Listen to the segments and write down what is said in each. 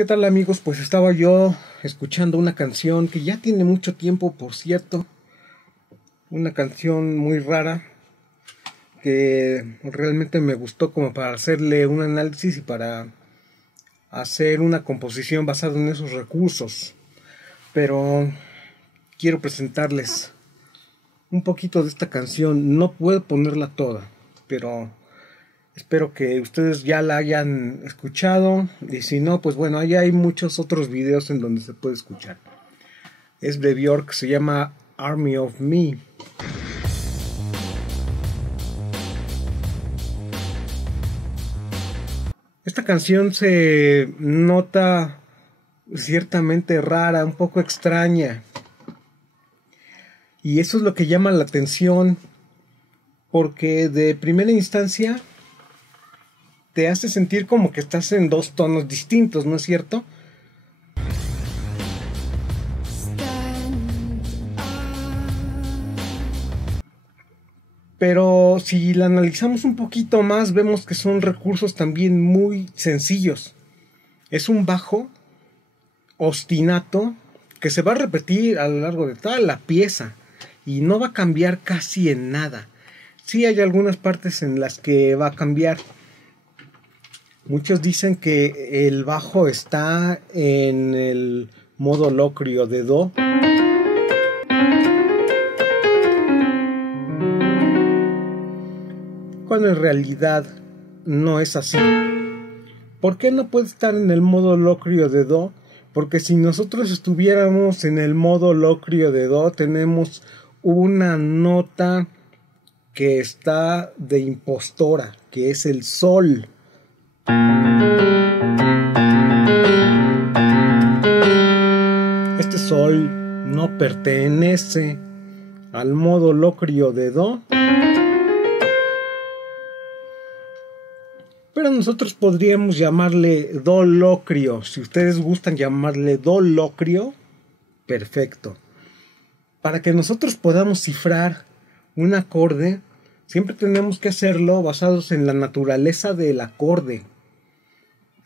¿Qué tal, amigos? Pues estaba yo escuchando una canción que ya tiene mucho tiempo, por cierto. Una canción muy rara que realmente me gustó como para hacerle un análisis y para hacer una composición basada en esos recursos. Pero quiero presentarles un poquito de esta canción. No puedo ponerla toda, pero espero que ustedes ya la hayan escuchado, y si no, pues bueno, ahí hay muchos otros videos en donde se puede escuchar. Es de Björk, se llama Army of Me. Esta canción se nota ciertamente rara, un poco extraña, y eso es lo que llama la atención, porque de primera instancia te hace sentir como que estás en dos tonos distintos, ¿no es cierto? Pero si la analizamos un poquito más, vemos que son recursos también muy sencillos. Es un bajo ostinato que se va a repetir a lo largo de toda la pieza y no va a cambiar casi en nada. Sí hay algunas partes en las que va a cambiar. Muchos dicen que el bajo está en el modo locrio de do. Cuando en realidad no es así. ¿Por qué no puede estar en el modo locrio de do? Porque si nosotros estuviéramos en el modo locrio de do, tenemos una nota que está de impostora, que es el sol. Este sol no pertenece al modo locrio de do, pero nosotros podríamos llamarle do locrio. Si ustedes gustan llamarle do locrio, perfecto. Para que nosotros podamos cifrar un acorde, siempre tenemos que hacerlo basados en la naturaleza del acorde.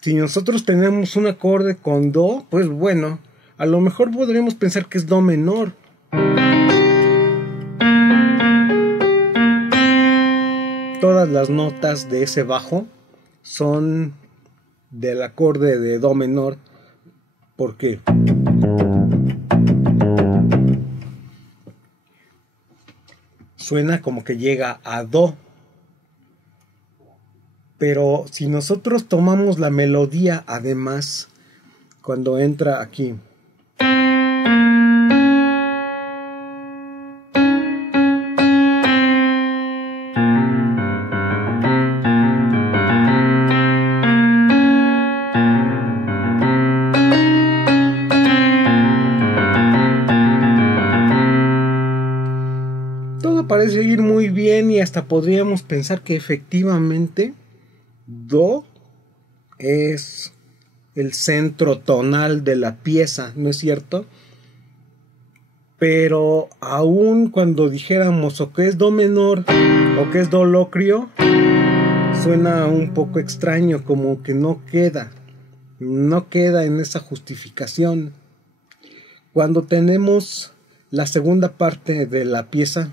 Si nosotros tenemos un acorde con do, pues bueno, a lo mejor podríamos pensar que es do menor. Todas las notas de ese bajo son del acorde de do menor. ¿Por qué? Suena como que llega a do. Pero si nosotros tomamos la melodía, además, cuando entra aquí, todo parece ir muy bien y hasta podríamos pensar que efectivamente do es el centro tonal de la pieza, ¿no es cierto? Pero aún cuando dijéramos o que es do menor o que es do locrio, suena un poco extraño, como que no queda en esa justificación. Cuando tenemos la segunda parte de la pieza,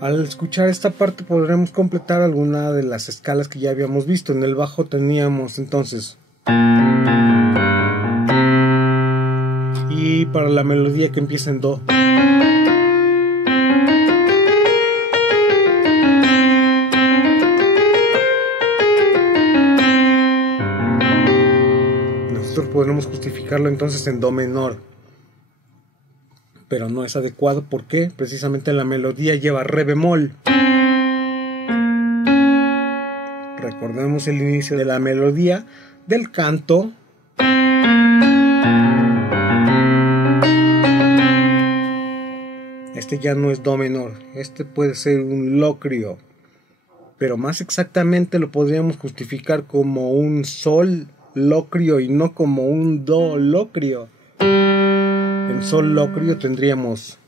al escuchar esta parte podremos completar alguna de las escalas que ya habíamos visto. En el bajo teníamos entonces, y para la melodía que empieza en do, nosotros podremos justificarlo entonces en do menor. Pero no es adecuado porque precisamente la melodía lleva re bemol. Recordemos el inicio de la melodía del canto. Este ya no es do menor, este puede ser un locrio, pero más exactamente lo podríamos justificar como un sol locrio y no como un do locrio. En sol locrio tendríamos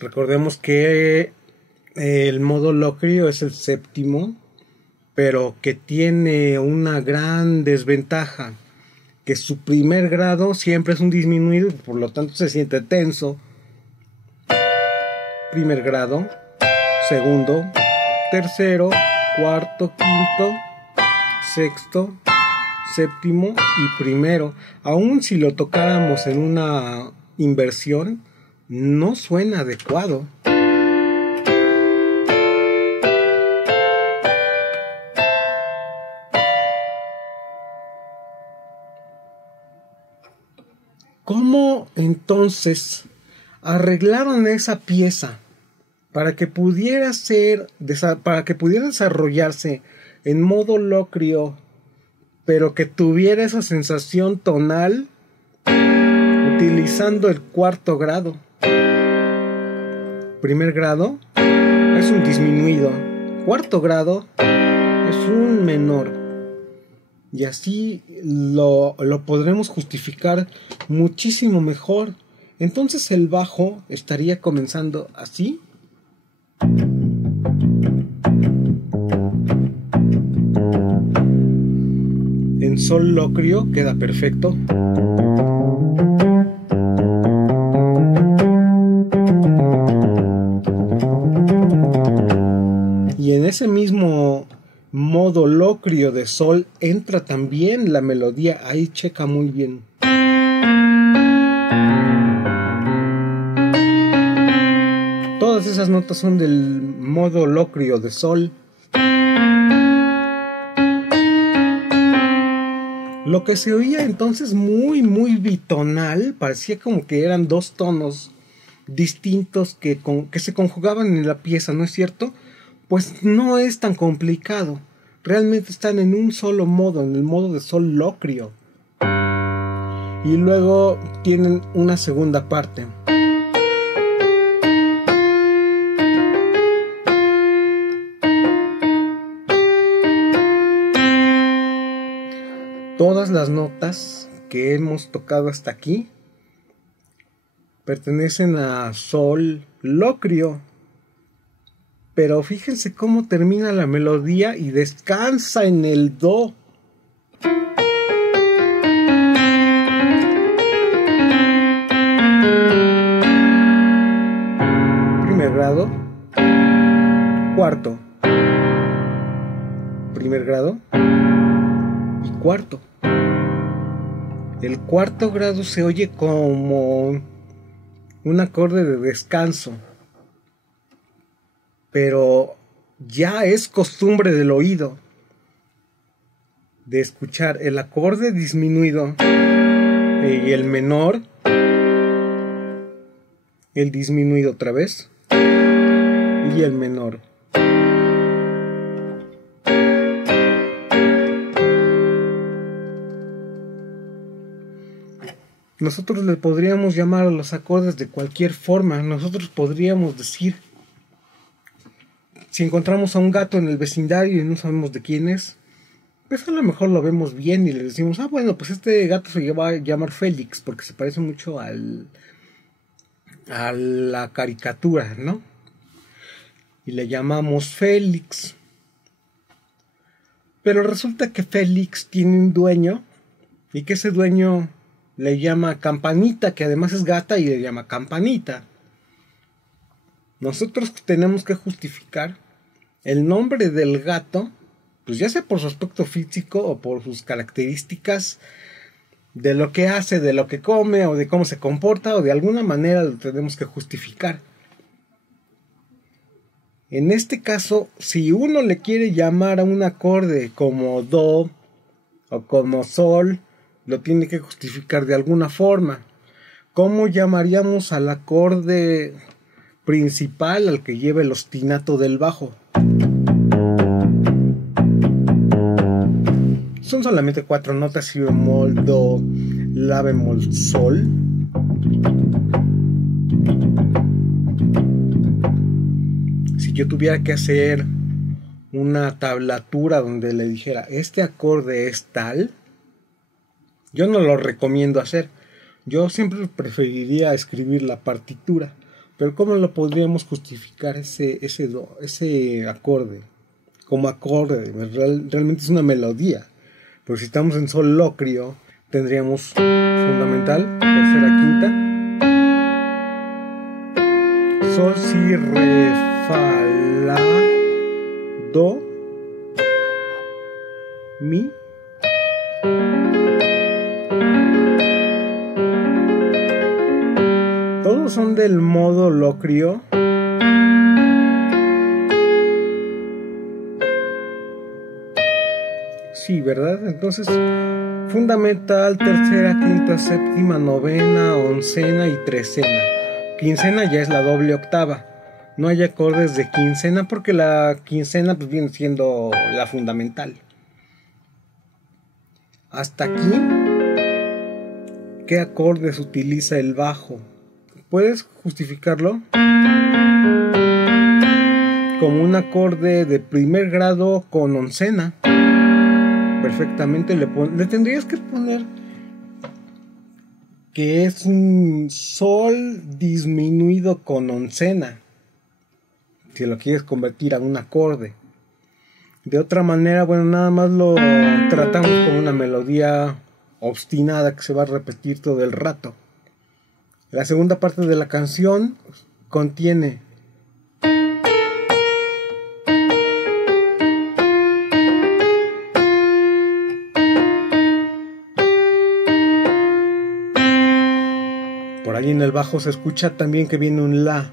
recordemos que el modo locrio es el séptimo, pero que tiene una gran desventaja, que su primer grado siempre es un disminuido, por lo tanto se siente tenso. Primer grado, segundo, tercero, cuarto, quinto, sexto, séptimo y primero. Aun si lo tocáramos en una inversión, no suena adecuado. ¿Cómo entonces arreglaron esa pieza para que pudiera desarrollarse en modo locrio, pero que tuviera esa sensación tonal utilizando el cuarto grado? Primer grado es un disminuido, cuarto grado es un menor. Y así lo podremos justificar muchísimo mejor. Entonces el bajo estaría comenzando así. En sol locrio queda perfecto. Y en ese mismo modo locrio de sol entra también la melodía, ahí checa muy bien. Todas esas notas son del modo locrio de sol. Lo que se oía entonces muy bitonal, parecía como que eran dos tonos distintos que se conjugaban en la pieza, ¿no es cierto? Pues no es tan complicado. Realmente están en un solo modo, en el modo de sol locrio. Y luego tienen una segunda parte. Todas las notas que hemos tocado hasta aquí pertenecen a sol locrio. Pero fíjense cómo termina la melodía y descansa en el do. Primer grado, cuarto, primer grado y cuarto. El cuarto grado se oye como un acorde de descanso. Pero ya es costumbre del oído de escuchar el acorde disminuido y el menor, el disminuido otra vez y el menor. Nosotros le podríamos llamar a los acordes de cualquier forma. Nosotros podríamos decir, si encontramos a un gato en el vecindario y no sabemos de quién es, pues a lo mejor lo vemos bien y le decimos, bueno, pues este gato se va a llamar Félix porque se parece mucho a la caricatura, ¿no? Y le llamamos Félix. Pero resulta que Félix tiene un dueño y que ese dueño le llama Campanita, que además es gata y le llama Campanita. Nosotros tenemos que justificar el nombre del gato, pues ya sea por su aspecto físico o por sus características de lo que hace, de lo que come o de cómo se comporta, o de alguna manera lo tenemos que justificar. En este caso, si uno le quiere llamar a un acorde como do o como sol, lo tiene que justificar de alguna forma. ¿Cómo llamaríamos al acorde principal, al que lleva el ostinato del bajo? Son solamente 4 notas: si bemol, do, la bemol, sol. yo tuviera que hacer una tablatura donde le dijera este acorde es tal, yo no lo recomiendo hacer. Yo siempre preferiría escribir la partitura, pero ¿cómo lo podríamos justificar ese acorde? Como acorde, realmente es una melodía. Pero si estamos en sol locrio, tendríamos fundamental, tercera, quinta, sol, si, re, fa, la, do, mi. Todos son del modo locrio. Sí, ¿verdad? Entonces, fundamental, tercera, quinta, séptima, novena, oncena y trecena. Quincena ya es la doble octava. No hay acordes de quincena porque la quincena pues viene siendo la fundamental. Hasta aquí, ¿qué acordes utiliza el bajo? ¿Puedes justificarlo? Como un acorde de primer grado con oncena. Perfectamente le tendrías que poner que es un sol disminuido con oncena, si lo quieres convertir a un acorde. De otra manera, bueno, nada más lo tratamos como una melodía obstinada que se va a repetir todo el rato. La segunda parte de la canción contiene por ahí en el bajo se escucha también que viene un la.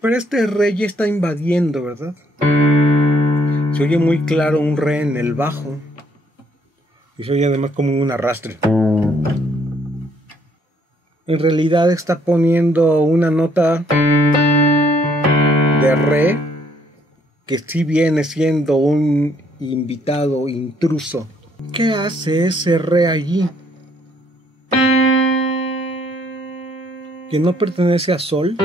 Pero este re ya está invadiendo, ¿verdad? Se oye muy claro un re en el bajo. Y se oye además como un arrastre. En realidad está poniendo una nota de re que sí viene siendo un invitado intruso. ¿Qué hace ese re allí? Que no pertenece a sol.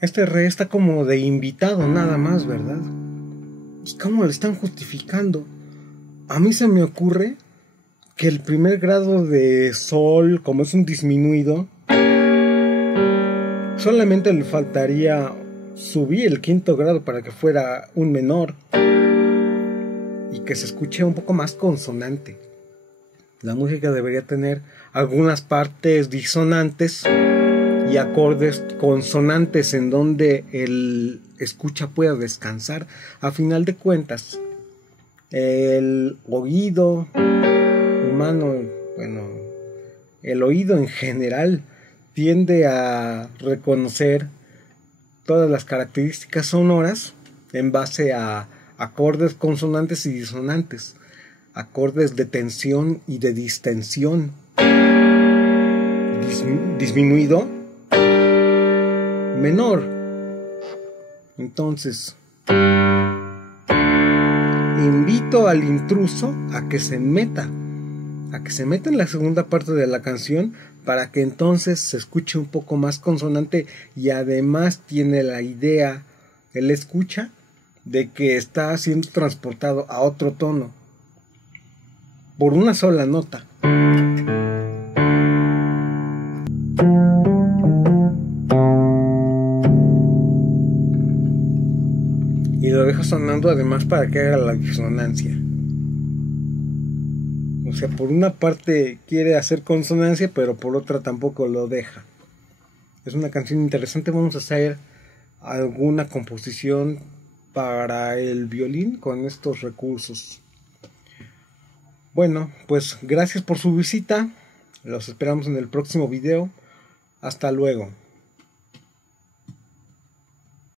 Este re está como de invitado nada más, ¿verdad? ¿Cómo lo están justificando? A mí se me ocurre que el primer grado de sol, como es un disminuido, solamente le faltaría subir el quinto grado para que fuera un menor y que se escuche un poco más consonante. La música debería tener algunas partes disonantes y acordes consonantes en donde el escucha pueda descansar. A final de cuentas, el oído humano, bueno, el oído en general tiende a reconocer todas las características sonoras en base a acordes consonantes y disonantes, acordes de tensión y de distensión, disminuido, menor. Entonces, invito al intruso a que se meta en la segunda parte de la canción para que entonces se escuche un poco más consonante y además tiene la idea, él escucha, de que está siendo transportado a otro tono por una sola nota. Y lo deja sonando además para que haga la disonancia. O sea, por una parte quiere hacer consonancia, pero por otra tampoco lo deja. Es una canción interesante. Vamos a hacer alguna composición para el violín con estos recursos. Bueno, pues gracias por su visita. Los esperamos en el próximo video. Hasta luego.